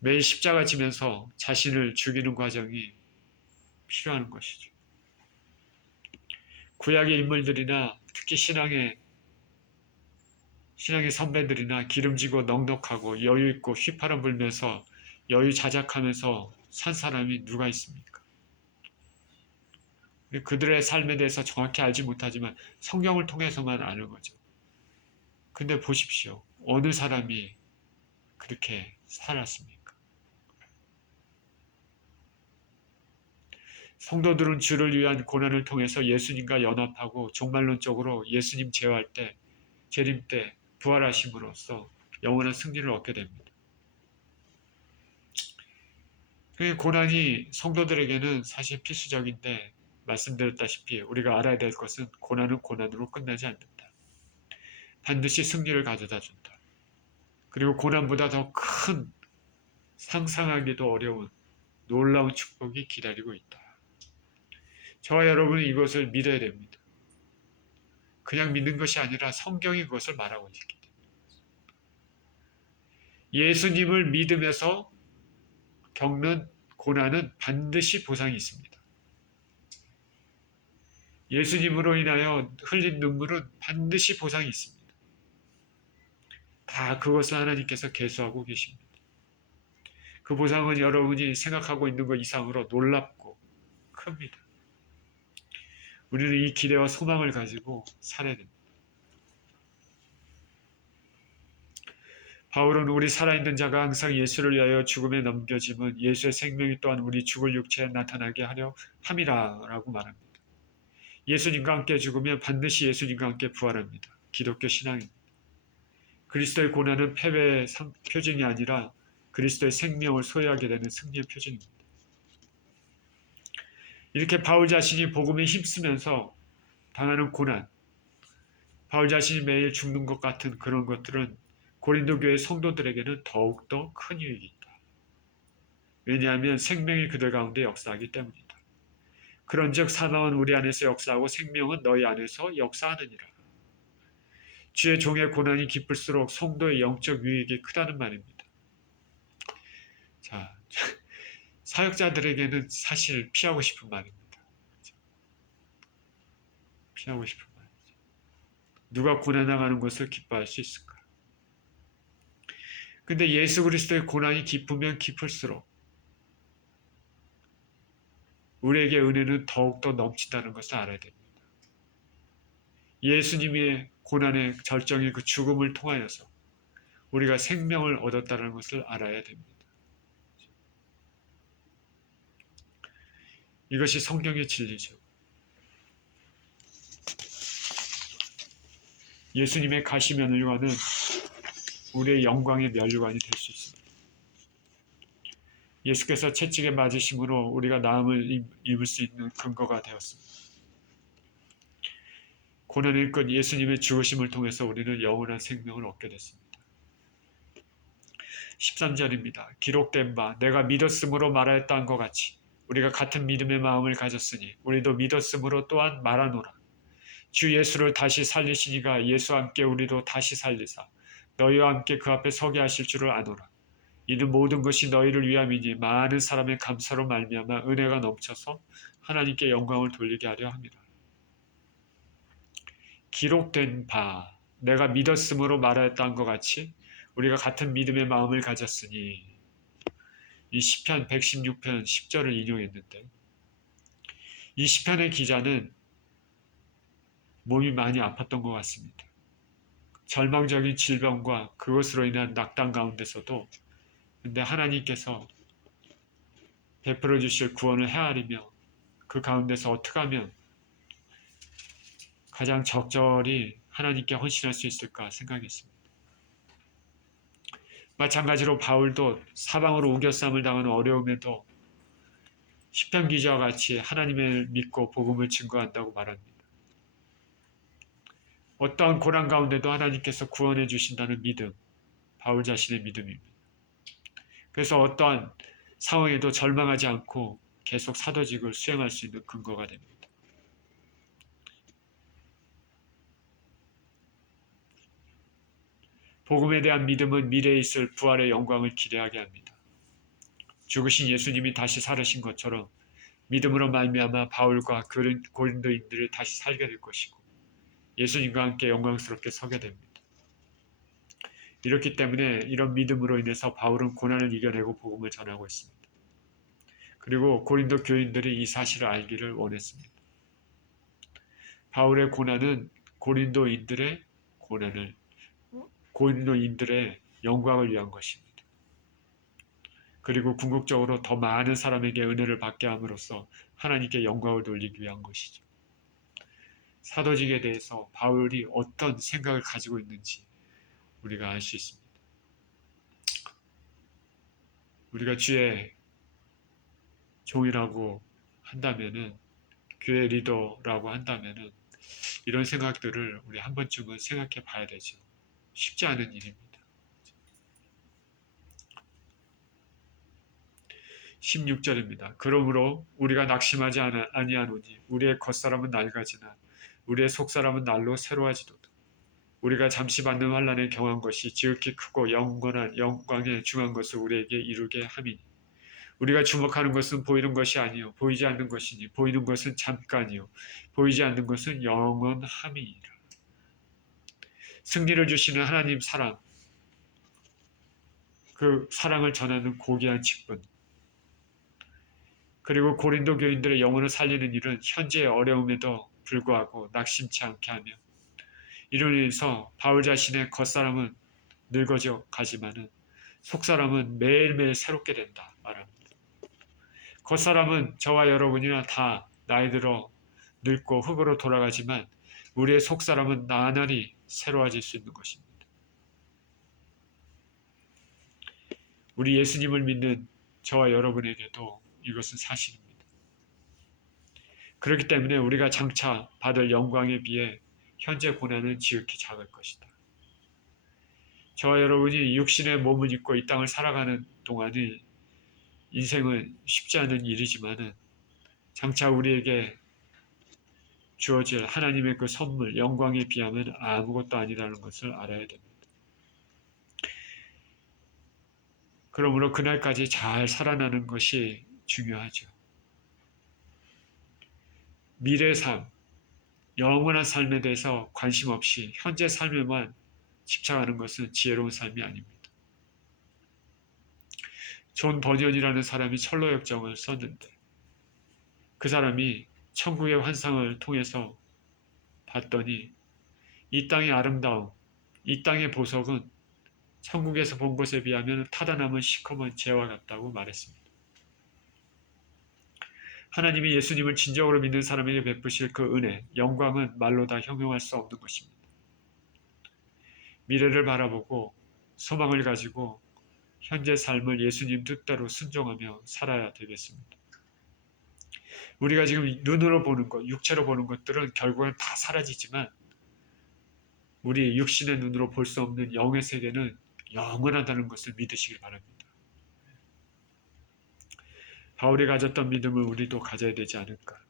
매일 십자가 지면서 자신을 죽이는 과정이 필요한 것이죠. 구약의 인물들이나 특히 신앙의 선배들이나 기름지고 넉넉하고 여유있고 휘파람 불면서 여유 자작하면서 산 사람이 누가 있습니까? 그들의 삶에 대해서 정확히 알지 못하지만 성경을 통해서만 아는 거죠. 근데 보십시오. 어느 사람이 그렇게 살았습니까? 성도들은 주를 위한 고난을 통해서 예수님과 연합하고 종말론적으로 예수님 재림 때 부활하심으로써 영원한 승리를 얻게 됩니다. 그 고난이 성도들에게는 사실 필수적인데 말씀드렸다시피 우리가 알아야 될 것은 고난은 고난으로 끝나지 않는다. 반드시 승리를 가져다 준다. 그리고 고난보다 더 큰 상상하기도 어려운 놀라운 축복이 기다리고 있다. 저와 여러분은 이것을 믿어야 됩니다. 그냥 믿는 것이 아니라 성경이 그것을 말하고 있기 때문에. 예수님을 믿으면서 겪는 고난은 반드시 보상이 있습니다. 예수님으로 인하여 흘린 눈물은 반드시 보상이 있습니다. 다 그것을 하나님께서 계수하고 계십니다. 그 보상은 여러분이 생각하고 있는 것 이상으로 놀랍고 큽니다. 우리는 이 기대와 소망을 가지고 살아야 됩니다. 바울은 우리 살아있는 자가 항상 예수를 위하여 죽음에 넘겨짐은 예수의 생명이 또한 우리 죽을 육체에 나타나게 하려 함이라 라고 말합니다. 예수님과 함께 죽으면 반드시 예수님과 함께 부활합니다. 기독교 신앙입니다. 그리스도의 고난은 패배의 표징이 아니라 그리스도의 생명을 소유하게 되는 승리의 표징입니다. 이렇게 바울 자신이 복음에 힘쓰면서 당하는 고난, 바울 자신이 매일 죽는 것 같은 그런 것들은 고린도 교회 성도들에게는 더욱더 큰 유익이 있다. 왜냐하면 생명이 그들 가운데 역사하기 때문이다. 그런즉 사망은 우리 안에서 역사하고 생명은 너희 안에서 역사하느니라. 주의 종의 고난이 깊을수록 성도의 영적 유익이 크다는 말입니다. 자, 사역자들에게는 사실 피하고 싶은 말입니다. 피하고 싶은 말이죠. 누가 고난당하는 것을 기뻐할 수 있을까? 근데 예수 그리스도의 고난이 깊으면 깊을수록 우리에게 은혜는 더욱더 넘친다는 것을 알아야 됩니다. 예수님의 고난의 절정의 그 죽음을 통하여서 우리가 생명을 얻었다는 것을 알아야 됩니다. 이것이 성경의 진리죠. 예수님의 가시 면류관은 우리의 영광의 면류관이 될 수 있습니다. 예수께서 채찍에 맞으심으로 우리가 나음을 입을 수 있는 근거가 되었습니다. 고난의 끝 예수님의 죽으심을 통해서 우리는 영원한 생명을 얻게 됐습니다. 13절입니다. 기록된 바 내가 믿었으므로 말하였다 한 것 같이 우리가 같은 믿음의 마음을 가졌으니 우리도 믿었으므로 또한 말하노라. 주 예수를 다시 살리시니가 예수와 함께 우리도 다시 살리사 너희와 함께 그 앞에 서게 하실 줄을 아노라. 이는 모든 것이 너희를 위함이니 많은 사람의 감사로 말미암아 은혜가 넘쳐서 하나님께 영광을 돌리게 하려 함이라. 기록된 바 내가 믿었으므로 말하였다는 것 같이 우리가 같은 믿음의 마음을 가졌으니, 이 시편 116편 10절을 인용했는데, 이 시편의 기자는 몸이 많이 아팠던 것 같습니다. 절망적인 질병과 그것으로 인한 낙담 가운데서도 근데 하나님께서 베풀어 주실 구원을 헤아리며 그 가운데서 어떻게 하면 가장 적절히 하나님께 헌신할 수 있을까 생각했습니다. 마찬가지로 바울도 사방으로 우겨쌈을 당하는 어려움에도 시편 기자와 같이 하나님을 믿고 복음을 증거한다고 말합니다. 어떠한 고난 가운데도 하나님께서 구원해 주신다는 믿음, 바울 자신의 믿음입니다. 그래서 어떠한 상황에도 절망하지 않고 계속 사도직을 수행할 수 있는 근거가 됩니다. 복음에 대한 믿음은 미래에 있을 부활의 영광을 기대하게 합니다. 죽으신 예수님이 다시 살으신 것처럼 믿음으로 말미암아 바울과 고린도인들이 다시 살게 될 것이고 예수님과 함께 영광스럽게 서게 됩니다. 이렇기 때문에 이런 믿음으로 인해서 바울은 고난을 이겨내고 복음을 전하고 있습니다. 그리고 고린도 교인들이 이 사실을 알기를 원했습니다. 바울의 고난은 고린도인들의 영광을 위한 것입니다. 그리고 궁극적으로 더 많은 사람에게 은혜를 받게 함으로써 하나님께 영광을 돌리기 위한 것이죠. 사도직에 대해서 바울이 어떤 생각을 가지고 있는지 우리가 알 수 있습니다. 우리가 주의 종이라고 한다면은, 교회 리더라고 한다면은 이런 생각들을 우리 한 번쯤은 생각해 봐야 되죠. 쉽지 않은 일입니다. 16절입니다. 그러므로 우리가 낙심하지 아니하노니 우리의 겉사람은 낡아지나 우리의 속사람은 날로 새로워지도다. 우리가 잠시 받는 환난에 경한 것이 지극히 크고 영원한 영광에 중한 것을 우리에게 이루게 함이니 우리가 주목하는 것은 보이는 것이 아니요 보이지 않는 것이니 보이는 것은 잠깐이요 보이지 않는 것은 영원함이니라. 승리를 주시는 하나님 사랑, 그 사랑을 전하는 고귀한 직분, 그리고 고린도 교인들의 영혼을 살리는 일은 현재의 어려움에도 불구하고 낙심치 않게 하며 이로 인해서 바울 자신의 겉사람은 늙어져 가지만은 속사람은 매일매일 새롭게 된다 말합니다. 겉사람은 저와 여러분이나 다 나이 들어 늙고 흙으로 돌아가지만 우리의 속사람은 나날이 새로워질 수 있는 것입니다. 우리 예수님을 믿는 저와 여러분에게도 이것은 사실입니다. 그렇기 때문에 우리가 장차 받을 영광에 비해 현재 고난은 지극히 작을 것이다. 저와 여러분이 육신의 몸을 입고 이 땅을 살아가는 동안이 인생은 쉽지 않은 일이지만은 장차 우리에게 주어질 하나님의 그 선물, 영광에 비하면 아무것도 아니라는 것을 알아야 됩니다. 그러므로 그날까지 잘 살아나는 것이 중요하죠. 미래 삶, 영원한 삶에 대해서 관심 없이 현재 삶에만 집착하는 것은 지혜로운 삶이 아닙니다. 존 버니언이라는 사람이 철로역정을 썼는데 그 사람이 천국의 환상을 통해서 봤더니 이 땅의 아름다움, 이 땅의 보석은 천국에서 본 것에 비하면 타다 남은 시커먼 재와 같다고 말했습니다. 하나님이 예수님을 진정으로 믿는 사람에게 베푸실 그 은혜, 영광은 말로 다 형용할 수 없는 것입니다. 미래를 바라보고 소망을 가지고 현재 삶을 예수님 뜻대로 순종하며 살아야 되겠습니다. 우리가 지금 눈으로 보는 것, 육체로 보는 것들은 결국은 다 사라지지만 우리 육신의 눈으로 볼 수 없는 영의 세계는 영원하다는 것을 믿으시길 바랍니다. 바울이 가졌던 믿음을 우리도 가져야 되지 않을까.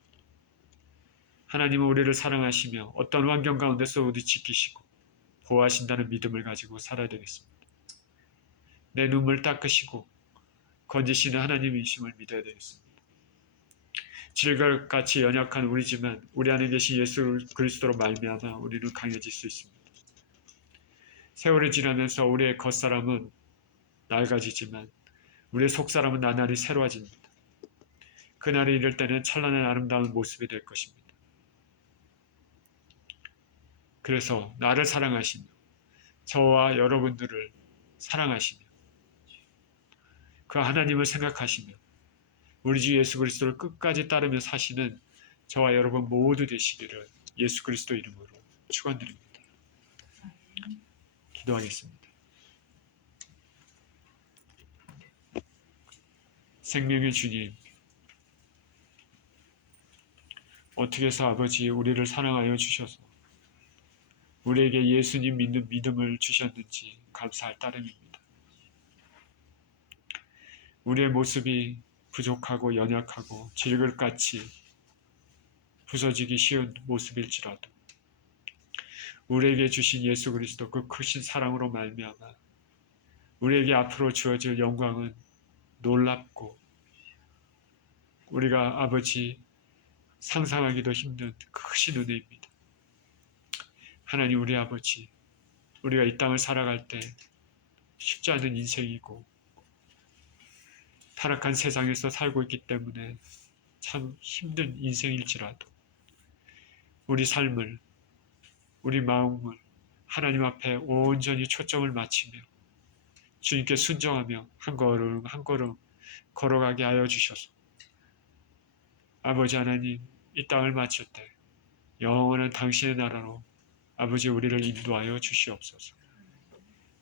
하나님은 우리를 사랑하시며 어떤 환경 가운데서도 지키시고 보호하신다는 믿음을 가지고 살아야 되겠습니다. 내 눈물 닦으시고 건지시는 하나님이심을 믿어야 되겠습니다. 질각같이 연약한 우리지만 우리 안에 계신 예수 그리스도로 말미암아 우리는 강해질 수 있습니다. 세월이 지나면서 우리의 겉사람은 낡아지지만 우리의 속사람은 나날이 새로워집니다. 그날이 이를 때는 찬란한 아름다운 모습이 될 것입니다. 그래서 나를 사랑하시며 저와 여러분들을 사랑하시며 그 하나님을 생각하시며 우리 주 예수 그리스도를 끝까지 따르며 사시는 저와 여러분 모두 되시기를 예수 그리스도 이름으로 축원드립니다. 기도하겠습니다. 생명의 주님, 어떻게 해서 아버지 우리를 사랑하여 주셔서 우리에게 예수님 믿는 믿음을 주셨는지 감사할 따름입니다. 우리의 모습이 부족하고 연약하고 질글같이 부서지기 쉬운 모습일지라도 우리에게 주신 예수 그리스도 그 크신 사랑으로 말미암아 우리에게 앞으로 주어질 영광은 놀랍고 우리가 아버지 상상하기도 힘든 크신 은혜입니다. 하나님 우리 아버지, 우리가 이 땅을 살아갈 때 쉽지 않은 인생이고 타락한 세상에서 살고 있기 때문에 참 힘든 인생일지라도 우리 삶을, 우리 마음을 하나님 앞에 온전히 초점을 맞추며 주님께 순종하며 한 걸음 한 걸음 걸어가게 하여 주셔서 아버지 하나님 이 땅을 마칠 때 영원한 당신의 나라로 아버지 우리를 인도하여 주시옵소서.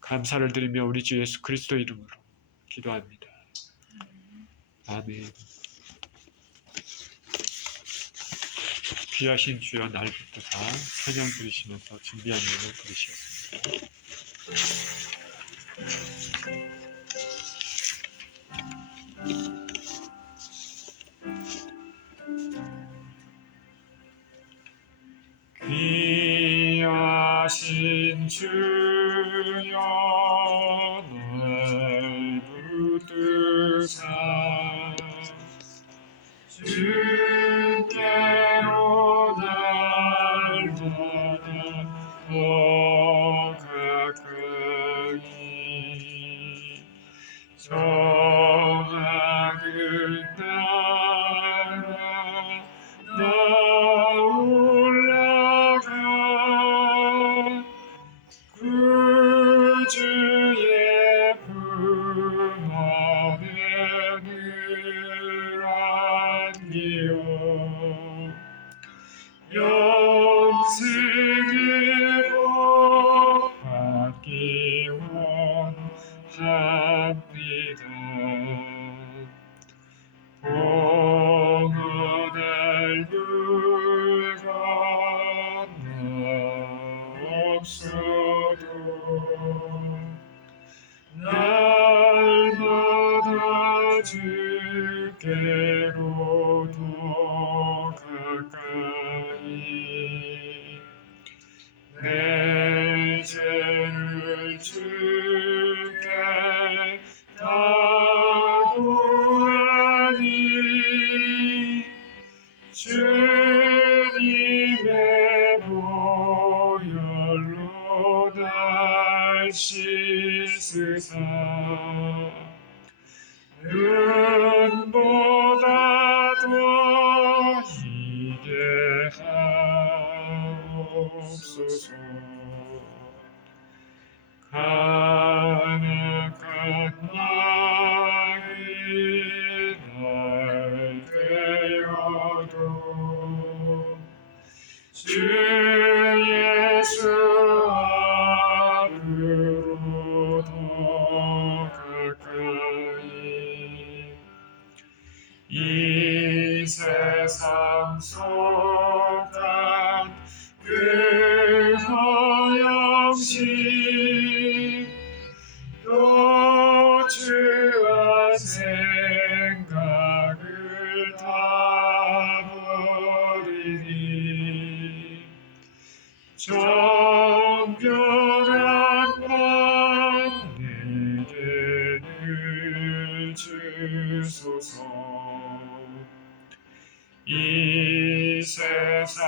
감사를 드리며 우리 주 예수 그리스도 이름으로 기도합니다. 아멘. 귀하신 주여 날부터 찬양 드리시면서 준비한 예물 드리시옵소서. 귀하신 주여 날 붙드사 주께로 날마다 더 가까이 정하늘 따라 나 올라가 주의 품 안에 늘 안기요 영생의 복 받기 원합니다. 봉헌할 물 건너 없어도 날마다 주께로 더 가까이 내 죄를 주께 다 구하니 주님의 보혈로 날 씻으사 눈보다 더 희게 하옵소서. 간악한 마음이 날 되어도 주 예수 앞으로 더 가까이 이 세상 속한 그 허영심 또 주한 생각을 다 버리니 이 세상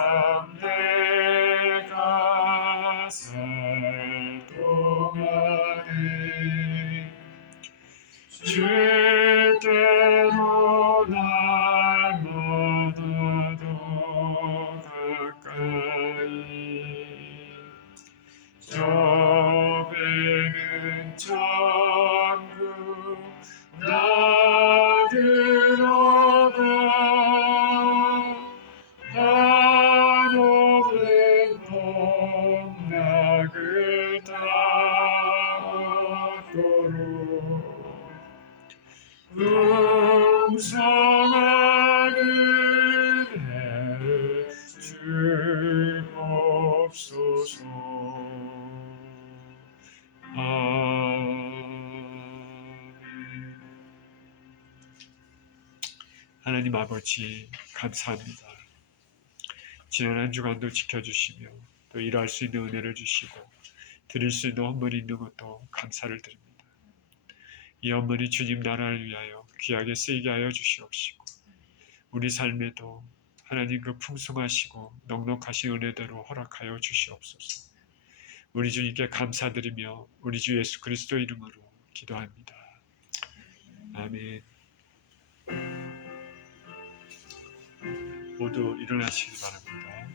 내가 살 동안에 주께로 날마다 더 가까이 저 배는 천국 나 들어가 한없는 복락을 닦도록 풍성하는 해 주옵소서. 아멘. 하나님 아버지 감사합니다. 지난 한 주간도 지켜주시며 또 일할 수 있는 은혜를 주시고 드릴 수 있는 헌물이 있는 것도 감사를 드립니다. 이 헌물이 주님 나라를 위하여 귀하게 쓰이게 하여 주시옵시고 우리 삶에도 하나님 그 풍성하시고 넉넉하신 은혜대로 허락하여 주시옵소서. 우리 주님께 감사드리며 우리 주 예수 그리스도 이름으로 기도합니다. 아멘. 모두 일어나시기 바랍니다.